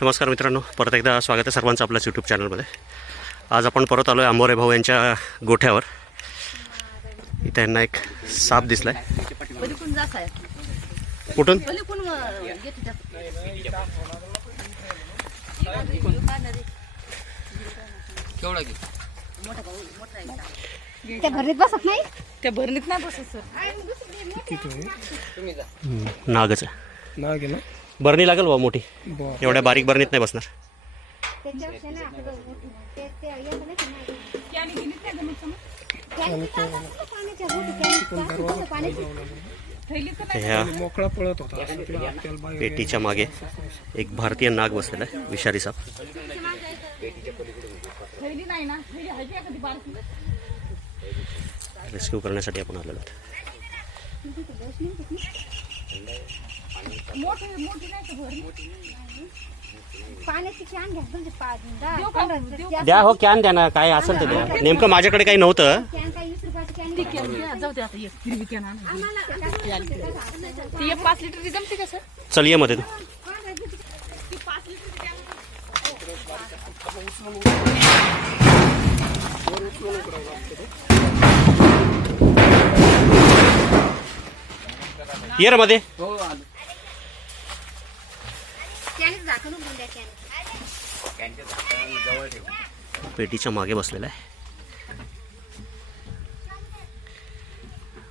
नमस्कार मित्रांनो, परत एकदा स्वागत आहे सर्वांचं आपल्याच यूट्यूब चॅनलमध्ये. आज आपण परत आलो आहे आंबोरे भाऊ यांच्या गोठ्यावर. इथे यांना एक साप दिसलाय. कुठून? त्या भरणीत बसत नाही, त्या भरणीत नाही बसत सर. नागच आहे. नाग आहे ना. बरणी लागेल बा मोठी, एवढ्या बारीक बरणीत नाही बसणार. ह्या मोकळा पळत होता. पेटीच्या मागे एक भारतीय नाग बसलेला आहे, विषारी साप. रेस्क्यू करण्यासाठी आपण आलेलो आहोत. द्या हो, कॅन द्या ना, काय असेल ते द्या. नेमकं माझ्याकडे काही नव्हतं. चल ये मध्ये तू. ये रे मध्ये. पेटीच्या मागे बसलेला आहे.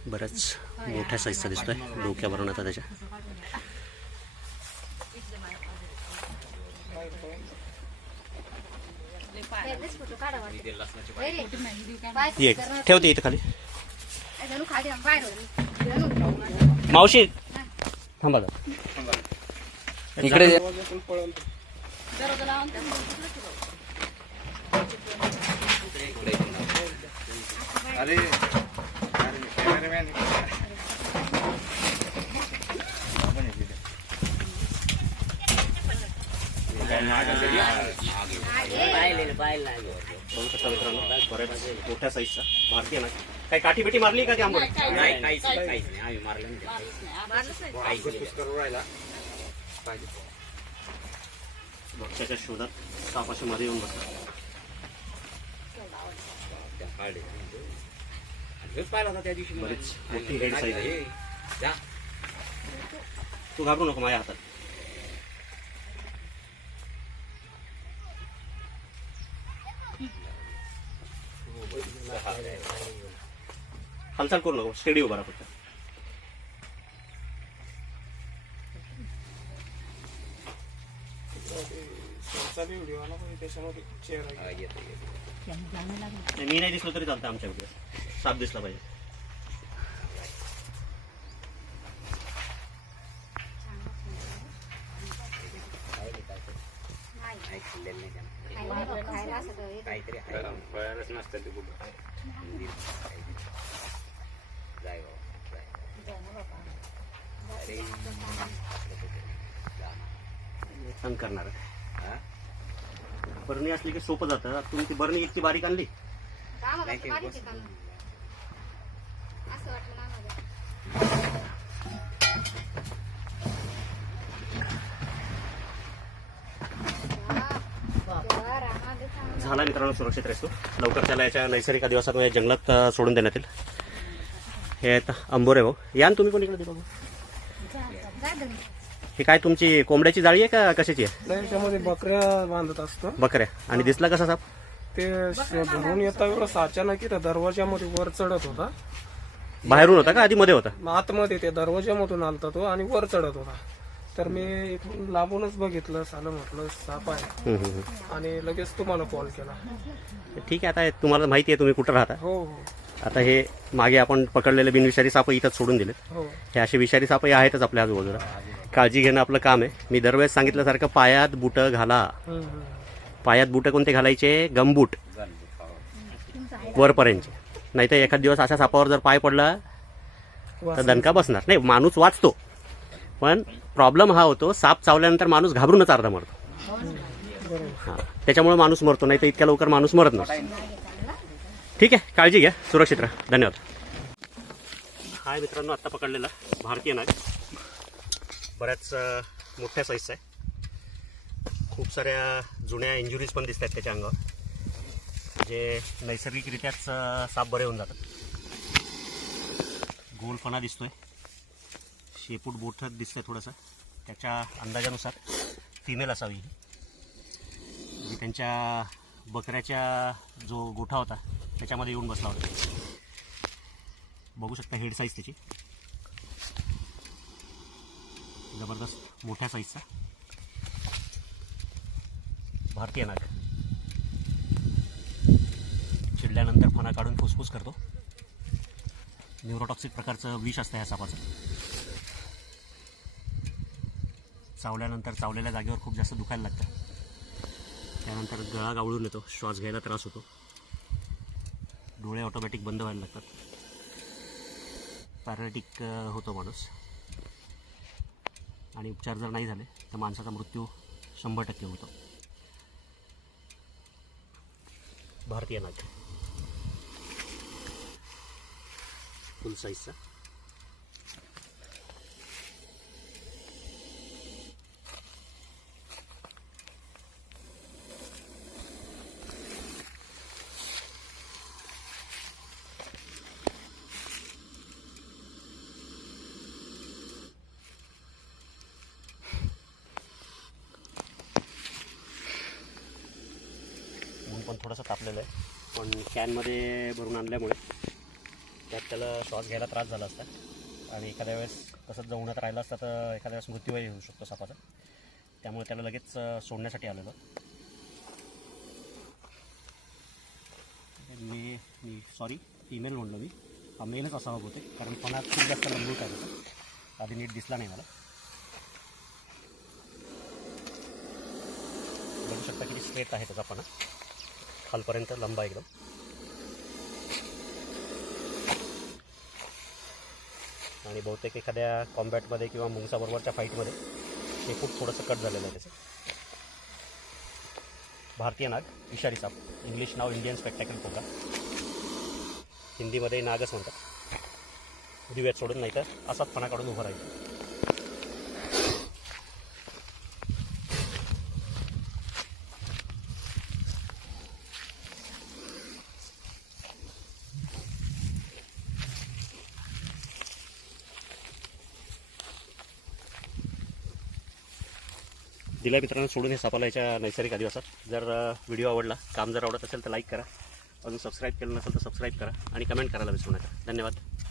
बऱ्याच मोठ्या साईजचा दिसतोय, डोक्यावरून आता त्याच्या. ये ठेवते इथे खाली. मावशी थांबा इकडे बऱ्याच मोठ्या साईजचा भारतीय ना. काही काठी बिटी मारली का? ते आंबोरे भक्ष्याच्या शोधात सापाच्या मध्ये येऊन बसला. बरीच मोठी हेड साईज आहे. तू घाबरू नको माझ्या हातात. हालचाल करू नको, स्टेडी उभा राहा फक्त. मी नाही दिसलो तरी चालतं. आमच्या व्हिडिओ साप दिसला पाहिजे. करणार बरणी असली की सोपं जातं. तुम्ही ती बरणी इतकी बारीक आणली. झाला मित्रांनो सुरक्षित रेस्क्यू. लवकर त्याला याच्या नैसर्गिक अधिवासातून या जंगलात सोडून देण्यात येईल. हे आहेत आंबोरे भाऊ. या ना तुम्ही पण इकडे. बघू हे काय तुमची कोंबड्याची जाळी आहे का कशाची आहे? त्याच्यामध्ये बकऱ्या बांधत असतो. बकऱ्या. आणि दिसला कसा साप? ते भरून येता वेळेस अचानक त्या दरवाजामध्ये वर चढत होता. बाहेरून होता का आधी मध्ये होता? आतमध्ये त्या दरवाजामधून आलता तो आणि वर चढत होता. तर मी इथून लांबूनच बघितलं, सालं म्हटलं साप आहे आणि लगेच तुम्हाला कॉल केला. ठीक आहे. आता तुम्हाला माहिती आहे तुम्ही कुठं राहता. हो हो आता हे मागे आपण पकडलेले बिनविषारी साप इथंच सोडून दिलेत. हो. हे असे विषारी साप आहेतच आपल्या आजूबाजूला. काळजी घेणं आपलं काम आहे. मी दरवेळेस सांगितल्यासारखं पायात बुटं घाला. पायात बुटं कोणते घालायचे? गमबूट वरपर्यंतचे. नाही तर एखाद दिवस अशा सापावर जर पाय पडला तर दणका बसणार. नाही, माणूस वाचतो पण प्रॉब्लेम हा होतो, साप चावल्यानंतर माणूस घाबरूनच अर्धा मरतो. हां, त्याच्यामुळे माणूस मरतो. नाही तर इतक्या लवकर माणूस मरत नसतो. ठीक आहे, काळजी घ्या, सुरक्षित राहा. धन्यवाद. हाय मित्रांनो, आत्ता पकडलेला भारतीय नाग बऱ्याच मोठ्या साईजचा आहे. खूप साऱ्या जुन्या इंजुरीज पण दिसत आहेत त्याच्या अंगावर, जे नैसर्गिकरित्याच साप बरे होऊन जातात. गोलपणा दिसतोय, शेपूट बोटत दिसतंय थोडंसं. त्याच्या अंदाजानुसार फिमेल असावी ही. म्हणजे त्यांच्या बकऱ्याच्या जो गोठा होता त्याच्यामध्ये येऊन बसला होता. बघू शकता हेड साईज त्याची जबरदस्त मोठ्या साईजचा भारतीय नाग. चिडल्यानंतर फणा काढून फुसफुस करतो. न्यूरोटॉक्सिक प्रकारचं विष असतं ह्या सापाचं. चावल्यानंतर चावलेल्या जागेवर खूप जास्त दुखायला लागतं. त्यानंतर गळा गावळून येतो, श्वास घ्यायला त्रास होतो, डोळे ऑटोमॅटिक बंद व्हायला लागतात, पॅरालिटिक होतो माणूस. आणि उपचार जर नाही झाले तर माणसाचा मृत्यू 100% होतो. भारतीय नाग फुल साईजचा. ऊन पण थोडंसं तापलेलं आहे, पण कॅनमध्ये भरून आणल्यामुळे त्यात त्याला श्वास घ्यायला त्रास झाला असता आणि एखाद्या वेळेस तसंच जर उन्हात राहिलं असतं तर एखाद्या वेळेस मृत्यूही होऊ शकतो सापाचा. त्यामुळे त्याला लगेच सोडण्यासाठी आलेलं. मी सॉरी फिमेल म्हणलो मी, हा मेलच असावा होते कारण फणा खूप जास्त लंबूट आहे होता, आधी नीट दिसला नाही मला. बघू शकता किती स्ट्रेट आहे त्याचा फणा, खालपर्यंत लंबा एकदम. आणि बहुतेक एखाद्या कॉम्बॅटमध्ये किंवा मुंगसाबरोबरच्या फाईटमध्ये शेपूट थोडंसं कट झालेलं आहे त्याचं. भारतीय नाग, विषारी साप. इंग्लिश नाव इंडियन स्पेक्टॅकल कोब्रा. हिंदीमध्ये नागच म्हणतात. दिव्यात सोडून नाही तर असाच फणा काढून उभं राहील. दिला मित्रांनो सोडून हे सापाला याच्या नैसर्गिक आदिवासात. जर व्हिडिओ आवडला, काम जर आवडत असेल तर लाईक करा, अजून सबस्क्राईब केलं नसेल तर सबस्क्राईब करा आणि कमेंट करायला विसरू नका. धन्यवाद.